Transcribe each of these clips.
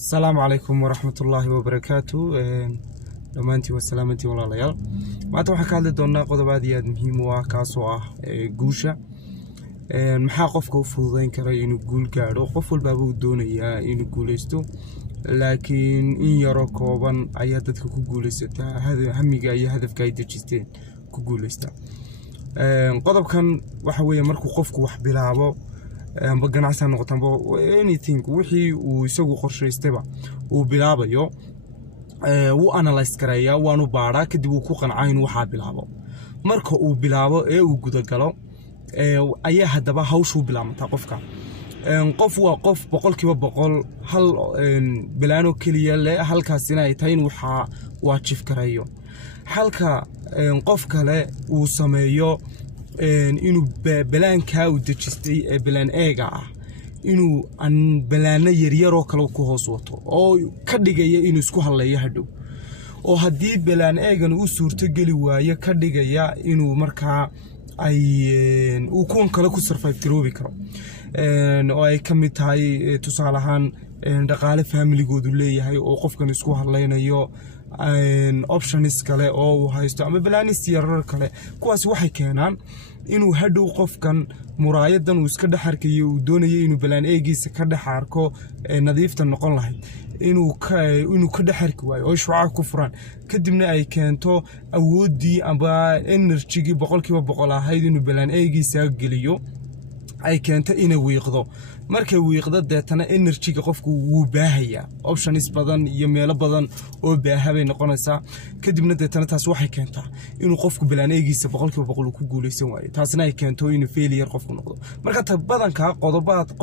السلام عليكم ورحمة الله وبركاته. دمانتي والسلامتي والله ليال ما توحى كالي دونا قضباديات مهم وكاسوة قوشة maxaa qofka u fududeyn kara inuu guul gaaro qof walba uu doonayaa inuu guuleysto laakiin in yaro kooban ayaa dadka ku guuleysata hamiga iyo hadafka ay dejisteen ku guuleysta qodobkan waxa weeye markuu qofku wax bilaabo amba ganacsi noqoto amba anything wixii uu isagu qorsheystayba uu bilaabayo uu analyze gareeyaa waanu baaraa kadib uu ku qancaa inuu waxa bilaabo marka uu bilaabo ee uu guda galo ayaa hadaba hawshu bilaabmata qofka qof waa qof 100% hal bilaano kaliya leh halkaasina ay tahay waxa waajib karayo halka qof kale uu sameeyo inuu bilaanka u dejistay bilaan eega ah inuu an bilaana yaryar oo kale ku hoos wato oo ka dhigaya inuu isku haleeyo hadhow oo hadii bilaan eegan uu suurto gali waayo ka dhigaya inuu markaa ay uu kun kale ku survive garoobi karo oo ay kamid tahay tusaale ahaan dhaqaale family-goodu leeyahay oo qofkan isku hadlaynayo options kale oo haysto ama balaanis yarar kale kuwaas waxay keenaan inuu hadhow qofkan muraayadan uu iska dhaxarkayo uu doonayo inuu balaan eegiisa ka dhaxarko nadiifta noqon lahayd inuu ka dhaxarki waayo oo shucaa ku furan kadibna ay keento awoodii amba energy 100% ahayd inuu balaan eegiisa geliyo ay keento inay wiiqdo markay wiiqdo deetana energy-ga qofku wuu baahaya options badan iyo meelo badan oo baahabay noqonaysa kadibna deetana taas waxay keentaa inuu qofku bilaan eegiisa 100% ku guuleysan waayo taasna ay keento inuu failure qofku noqdo marka badanka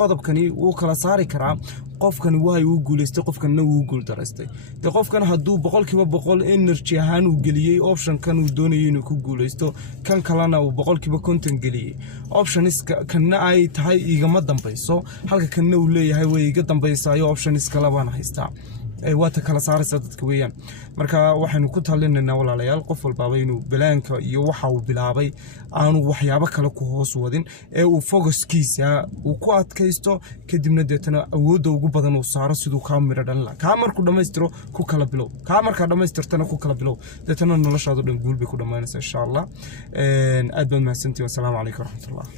qodobkani uu kala saari karaa qofkan waxa uu guuleystay qofkanna uu guul daraystay qofkan haduu 100% energy ahaan uu galiyay option kan uu doonayo inuu ku guuleysto kan kalena uu 100% galiyay options kana ay tahay igama dambayso halka kan uu leeyahay way iga dambaysayo options kala baan haystaa waata kala saaraysa dadka weeyaan marka waxaanu ku talinaynaa walaalayaal qof walba inuu bilaanka iyo waxa uu bilaabay aanu waxyaabo kale ku hoos wadin ee uu focuskiisa uu ku adkaysto kadibna deetana awoodda ugu badan uu saaro sidoo ka miro dhan la ka markuu dhameystiro ku kala bilow ka marka dhameystirtana ku kala bilow deetana noloshaadu dhan guul bay ku dhamaanaysaa insha Allah aad baan mahadsantihiin. Assalaamu calaykum waraxmatullaah.